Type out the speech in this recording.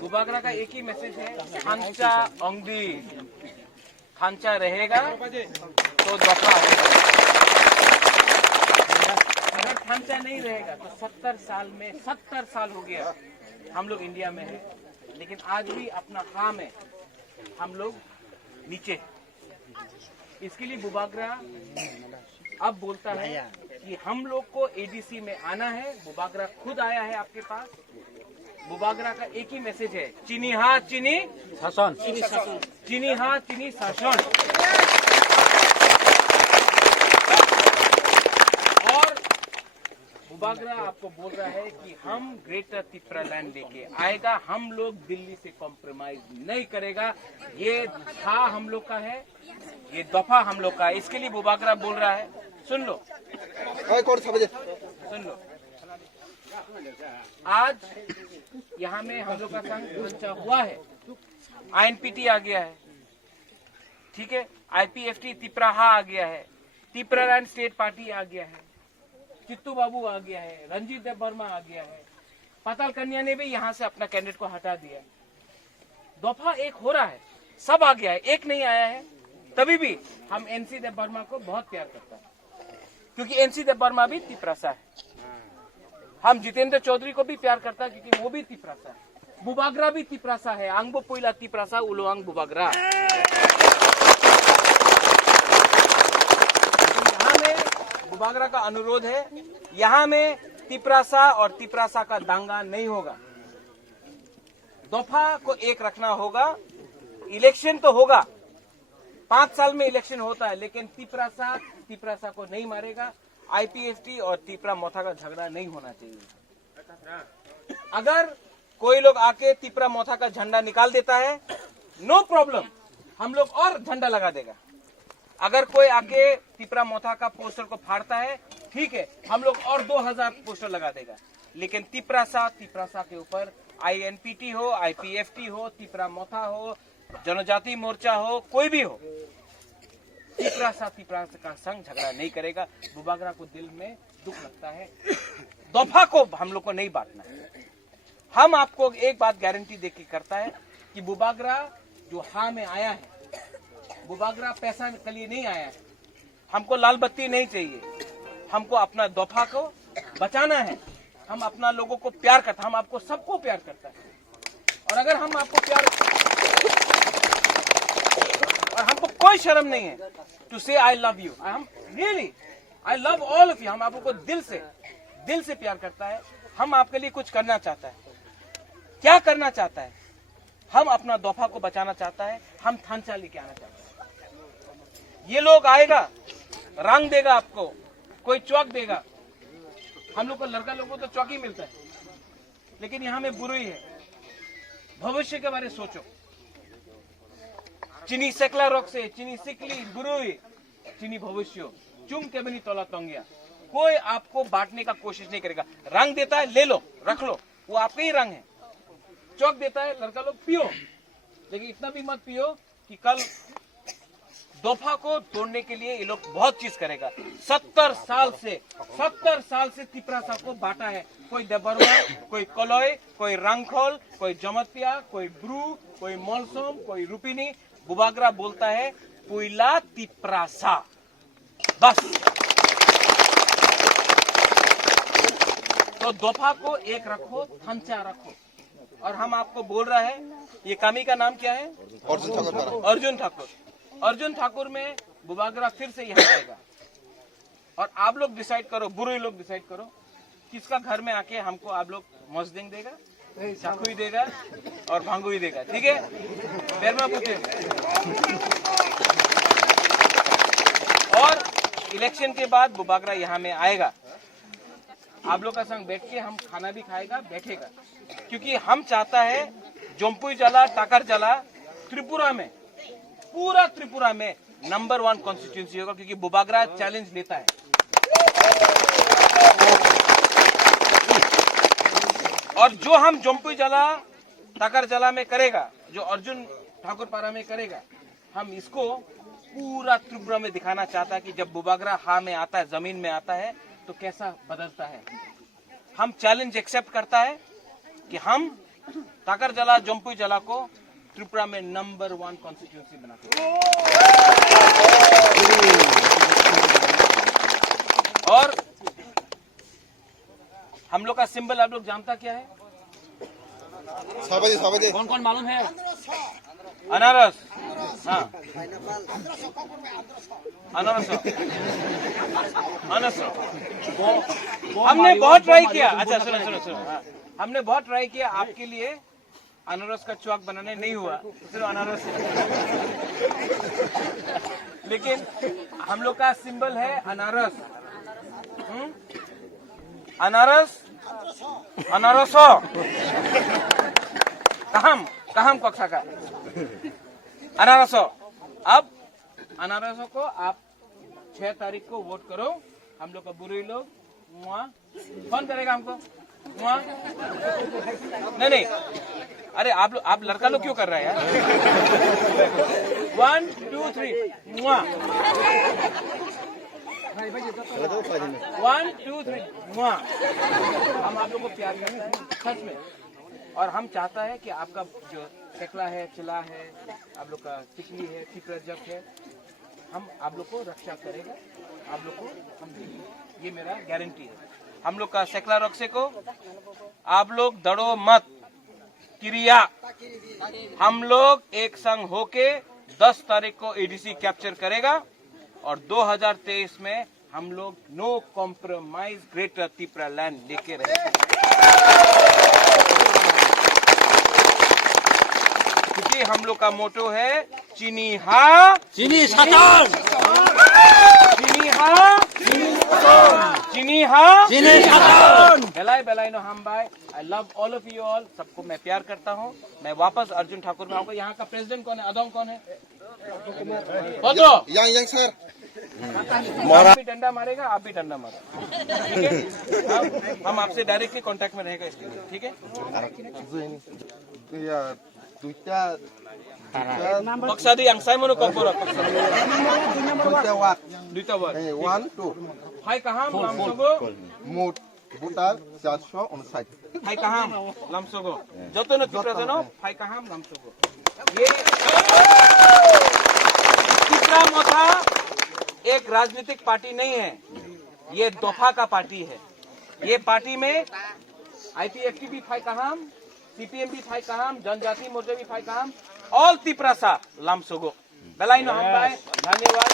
बुबागरा का एक ही मैसेज है, खांचा औंगदी, खांचा रहेगा तो दफा होगा। अगर खांचा नहीं रहेगा तो 70 साल हो गया हम लोग इंडिया में है, लेकिन आज भी अपना खां में हम लोग नीचे। इसके लिए बुबागरा अब बोलता है कि हम लोग को एडीसी में आना है। बुबागरा खुद आया है आपके पास। बुबागरा का एक ही मैसेज है, चीनी हाँ चीनी शासन, चीनी हाँ चीनी शासन। और बुबागरा आपको बोल रहा है कि हम ग्रेटर त्रिपुरा लैंड लेके आएगा, हम लोग दिल्ली से कॉम्प्रोमाइज नहीं करेगा। ये था हम लोग का है, ये दफा हम लोग का है। इसके लिए बुबागरा बोल रहा है, सुन लो सुन लो। आज यहाँ में हम लोग का संघ खांचा हुआ है, आईएनपीटी आ गया है, ठीक है, आईपीएफटी त्रिपुराहा आ गया है, त्रिपुरा लैंड स्टेट पार्टी आ गया है, चित्तू बाबू आ गया है, रंजीत देव वर्मा आ गया है, पाताल कन्या ने भी यहाँ से अपना कैंडिडेट को हटा दिया। दफा एक हो रहा है, सब आ गया है, एक नहीं आया है। तभी भी हम एनसी देव वर्मा को बहुत प्यार करता है, क्योंकि एनसी देव वर्मा भी त्रिपुरासा है। हम जितेंद्र चौधरी को भी प्यार करता है, क्योंकि वो भी त्रिपुरासा है। बुबागरा भी त्रिपुरासा है, आंगबो पोइला त्रिपुरासा उलोआंग बुबागरा। यहाँ में बुबागरा का अनुरोध है, यहाँ में त्रिपुरासा और त्रिपुरासा का दांगा नहीं होगा। दफा को एक रखना होगा। इलेक्शन तो होगा, 5 साल में इलेक्शन होता है, लेकिन त्रिपुरासा को नहीं मारेगा। आईपीएफटी और त्रिपुरा मोथा का झगड़ा नहीं होना चाहिए। अगर कोई लोग आके त्रिपुरा मोथा का झंडा निकाल देता है, नो प्रॉब्लम, हम लोग और झंडा लगा देगा। अगर कोई आके त्रिपुरा मोथा का पोस्टर को फाड़ता है, ठीक है, हम लोग और 2000 पोस्टर लगा देगा। लेकिन त्रिपुरासा के ऊपर आईएनपीटी हो, आईपीएफटी हो, त्रिपुरा मोथा हो, जनजाति मोर्चा हो, कोई भी हो, त्रिपुरासा का संघ झगड़ा नहीं करेगा। बुबागरा को दिल में दुख लगता है, दफा को हम लोग को नहीं बांटना है। हम आपको एक बात गारंटी देके करता है कि बुबागरा जो हाँ में आया है, बुबागरा पैसा के लिए नहीं आया है। हमको लाल बत्ती नहीं चाहिए, हमको अपना दफा को बचाना है। हम अपना लोगों को प्यार करता, हम आपको सबको प्यार करता है। और अगर हम आपको प्यार, और हमको कोई शर्म नहीं है टू से आई लव यू, हम really I love all of you. हम आपको दिल से प्यार करता है। हम आपके लिए कुछ करना चाहता है। क्या करना चाहता है? हम अपना दफा को बचाना चाहता है। हम थांचा लेके आना चाहते हैं। ये लोग आएगा, रंग देगा आपको, कोई चौक देगा। हम लोग को लड़का लोगों को तो चौक ही मिलता है, लेकिन यहाँ में बुरी है। भविष्य के बारे में सोचो। चीनी सेकला रोक से चीनी सिकली बुरुई चीनी भविष्य चुम के बनी तोला तोंगिया। कोई आपको बांटने का कोशिश नहीं करेगा। रंग देता है, ले लो, रख लो, वो आपके ही रंग है। चौक देता है, लड़का लोग पियो, लेकिन इतना भी मत पियो कि कल दफा को तोड़ने के लिए ये लोग बहुत चीज करेगा। 70 साल से त्रिपुरासा को बांटा है। कोई देबरमा, कोई कलोय, कोई रंगखोल, कोई जमतिया, कोई ब्रू, कोई मोलसोम, कोई रुपिनी। बुबागरा बोलता है पुइला त्रिपुरासा, बस। तो दफा को एक रखो, थांचा रखो। और हम आपको बोल रहा है, ये कामी का नाम क्या है? अर्जुन ठाकुर में बुबागरा फिर से यहाँ आएगा। और आप लोग डिसाइड करो, बुरे लोग डिसाइड करो, किसका घर में आके हमको आप लोग मौजदेंग देगा, चाकू ही देगा और भांगू ही देगा, ठीक है? बेरमा पूछे। और इलेक्शन के बाद बुबागरा यहाँ में आएगा। आप लोग का संग बैठ के हम खाना भी खाएगा, बैठेगा, क्योंकि हम चाहता है जोम्पुई जला, टाकर जला, त्रिपुरा में पूरा त्रिपुरा में नंबर 1 कॉन्स्टिट्यूंसी होगा, क्योंकि बुबागरा चैलेंज लेता है। और जो हम जोम्पुई जला ताकर जला में करेगा, जो अर्जुन ठाकुर पारा में करेगा, हम इसको पूरा त्रिपुरा में दिखाना चाहता है कि जब बुबागरा हा में आता है, जमीन में आता है, तो कैसा बदलता है। हम चैलेंज एक्सेप्ट करता है कि हम ताकर जला जोम्पुई जला को त्रिपुरा में नंबर 1 कॉन्स्टिट्यूंसी बनाते हैं। और हम लोग का सिंबल आप लोग जानता क्या है? कौन कौन मालूम है? अनारस। हाँ, अनारस। अनारस। हमने बहुत ट्राई किया। अच्छा सुनो। हाँ, हमने बहुत ट्राई किया आपके लिए अनारस का चौक बनाने, नहीं हुआ, सिर्फ अनारस। लेकिन हम लोग का सिंबल है अनारस। अनारस, अनारस कहम कक्षा का अनारस। अब अनारसों को आप 6 तारीख को वोट करो। हम लोग का बुरे लोग कौन करेगा हमको? नहीं, अरे आप लड़का लोग क्यों कर रहे हैं यार? 1 2 3 1 2 3 हम आप लोग को प्यार करते हैं सच में। और हम चाहता है कि आपका जो चकला है, चिला है, आप लोग का चिकली है, चिकरजक है, हम आप लोग को रक्षा करेगा, आप लोग को हम देंगे, ये मेरा गारंटी है। हम लोग का सेकला रक्से को आप लोग दड़ो मत क्रिया। हम लोग एक संग होके 10 तारीख को एडीसी कैप्चर करेगा और 2023 में हम लोग no compromise greater Tripura land लेके रहेंगे, क्योंकि हम लोग का मोटो है चीनी हा चीनी सातान, चीनी हा चीनी हा चीनी सातान। बेलाई नो हम भाई। I love all of you all. सबको मैं प्यार करता हूँ। मैं वापस अर्जुन ठाकुर में आऊंगा। यहाँ का प्रेसिडेंट कौन है? अदोंग कौन है? yang sir. आप भी डंडा मारेगा, आप भी डंडा मारो, ठीक है? हम आपसे डायरेक्टली कांटेक्ट में रहेगा इसके लिए, ठीक है? पक्षादी yang saya mau kompor दुईटा वाट 1 2 हाय कहां लामसोगो mood buta 459 हाय कहां लामसोगो जतो न त्रिपुरा जनो हाय कहां लामसोगो। ये त्रिपुरा मोथा एक राजनीतिक पार्टी नहीं है, ये दफा का पार्टी है। ये पार्टी में आईपीएफटी भी फाई कहां, सीपीएम भी फाई कहां, जनजाति मोर्चा भी फाई कहां, ऑल त्रिपुरा सा लामसोगो। बेलाई नो हम भाई, धन्यवाद।